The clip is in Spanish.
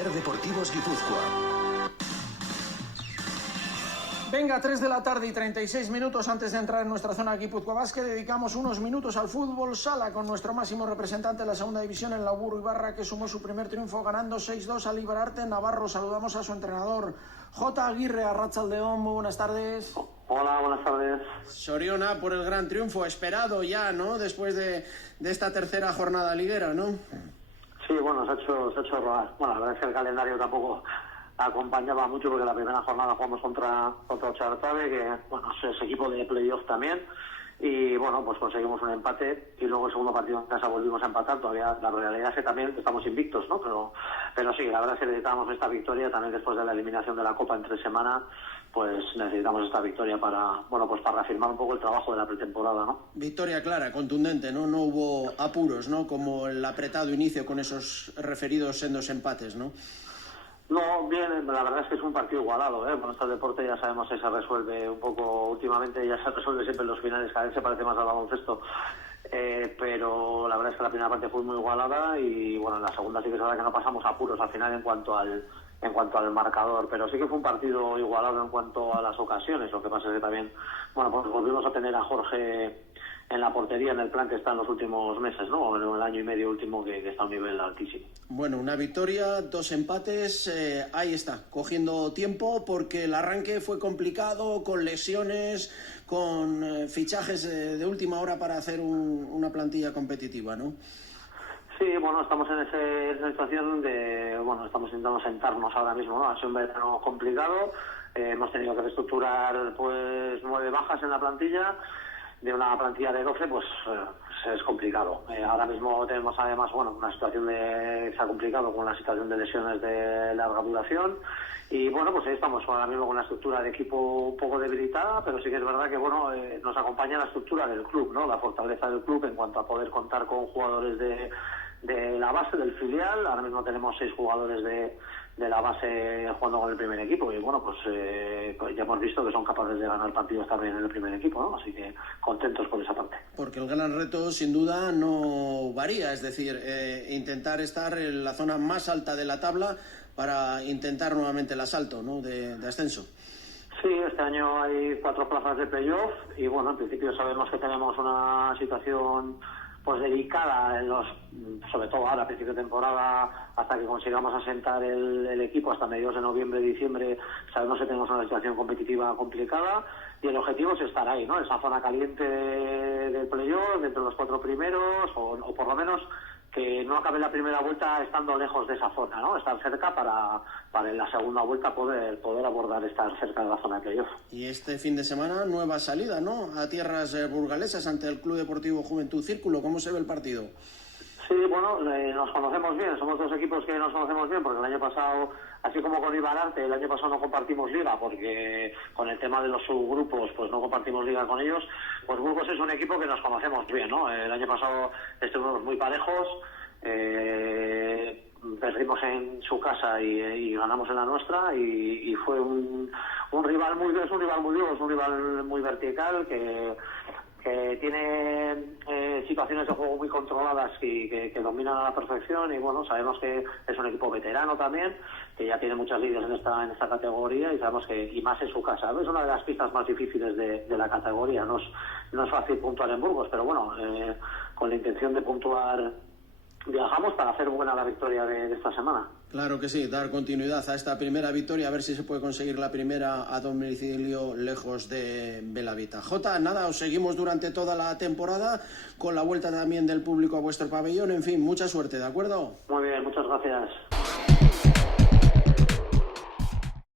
Ser Deportivos Guipúzcoa. Venga, 3 de la tarde y 36 minutos antes de entrar en nuestra zona Guipúzcoa Basket, dedicamos unos minutos al fútbol sala con nuestro máximo representante de la segunda división en la Burro Ibarra, que sumó su primer triunfo ganando 6-2 al Ibararte en Navarro. Saludamos a su entrenador, J. Aguirre, Arratsaldeon. Muy buenas tardes. Hola, buenas tardes. Soriona por el gran triunfo, esperado ya, ¿no? Después de esta tercera jornada liguera, ¿no? Sí, bueno, se ha hecho robar. Bueno, la verdad es que el calendario tampoco acompañaba mucho, porque la primera jornada jugamos contra Chartave, que bueno, es equipo de playoff también, y bueno, pues conseguimos un empate, y luego el segundo partido en casa volvimos a empatar. Todavía la realidad es que también estamos invictos, ¿no? Pero sí, la verdad es que necesitábamos esta victoria también después de la eliminación de la Copa en 3 semanas. Pues necesitamos esta victoria para reafirmar un poco el trabajo de la pretemporada, ¿no? Victoria clara, contundente, ¿no? No hubo apuros, ¿no? Como el apretado inicio con esos referidos sendos empates, ¿no? No, bien, la verdad es que es un partido igualado, ¿eh? Bueno, este deporte ya sabemos que se resuelve un poco últimamente, ya se resuelve siempre en los finales, cada vez se parece más al baloncesto, pero la verdad es que la primera parte fue muy igualada, y bueno, en la segunda sí que es verdad que no pasamos apuros al final en cuanto al marcador, pero sí que fue un partido igualado en cuanto a las ocasiones. Lo que pasa es que también, bueno, pues volvimos a tener a Jorge en la portería, en el plan que está en los últimos meses, ¿no? En el año y medio último, que está a un nivel altísimo. Bueno, una victoria, 2 empates, ahí está, cogiendo tiempo, porque el arranque fue complicado, con lesiones, con fichajes de última hora para hacer una plantilla competitiva, ¿no? Sí, bueno, estamos en esa situación de, bueno, estamos intentando sentarnos ahora mismo, ¿no? Ha sido un verano complicado, hemos tenido que reestructurar pues 9 bajas en la plantilla. De una plantilla de 12, pues es complicado. Ahora mismo tenemos además, bueno, una situación se ha complicado con la situación de lesiones de larga duración, y bueno, pues ahí estamos ahora mismo con una estructura de equipo un poco debilitada, pero sí que es verdad que, bueno, nos acompaña la estructura del club, ¿no? La fortaleza del club en cuanto a poder contar con jugadores de la base del filial. Ahora mismo tenemos 6 jugadores de la base jugando con el primer equipo, y bueno, pues ya hemos visto que son capaces de ganar partidos también en el primer equipo, ¿no? Así que contentos por esa parte. Porque el gran reto sin duda no varía, es decir, intentar estar en la zona más alta de la tabla para intentar nuevamente el asalto, ¿no? de ascenso. Sí, este año hay 4 plazas de playoff, y bueno, en principio sabemos que tenemos una situación pues delicada sobre todo ahora a principio de temporada, hasta que consigamos asentar el equipo hasta mediados de noviembre, diciembre. Sabemos que tenemos una situación competitiva complicada, y el objetivo es estar ahí, ¿no? En esa zona caliente del playoff, entre los 4 primeros, o por lo menos que no acabe la primera vuelta estando lejos de esa zona, ¿no? Estar cerca para en la segunda vuelta poder abordar, estar cerca de la zona de playoff. Y este fin de semana, nueva salida, ¿no? A tierras burgalesas ante el Club Deportivo Juventud Círculo. ¿Cómo se ve el partido? Sí, bueno, nos conocemos bien, somos 2 equipos que nos conocemos bien, porque el año pasado, así como con Ibararte, el año pasado no compartimos liga, porque con el tema de los subgrupos, pues no compartimos liga con ellos. Pues Burgos es un equipo que nos conocemos bien, ¿no? El año pasado estuvimos muy parejos, perdimos en su casa y ganamos en la nuestra, y fue un rival muy duro, es un rival muy vertical, que tiene situaciones de juego muy controladas y que dominan a la perfección. Y bueno, sabemos que es un equipo veterano también, que ya tiene muchas ligas en esta categoría, y sabemos que, y más en su casa, es una de las pistas más difíciles de la categoría. No es fácil puntuar en Burgos, pero bueno, con la intención de puntuar viajamos para hacer buena la victoria de esta semana. Claro que sí, dar continuidad a esta primera victoria, a ver si se puede conseguir la primera a domicilio lejos de Belavita. Jota, nada, os seguimos durante toda la temporada, con la vuelta también del público a vuestro pabellón. En fin, mucha suerte, ¿de acuerdo? Muy bien, muchas gracias.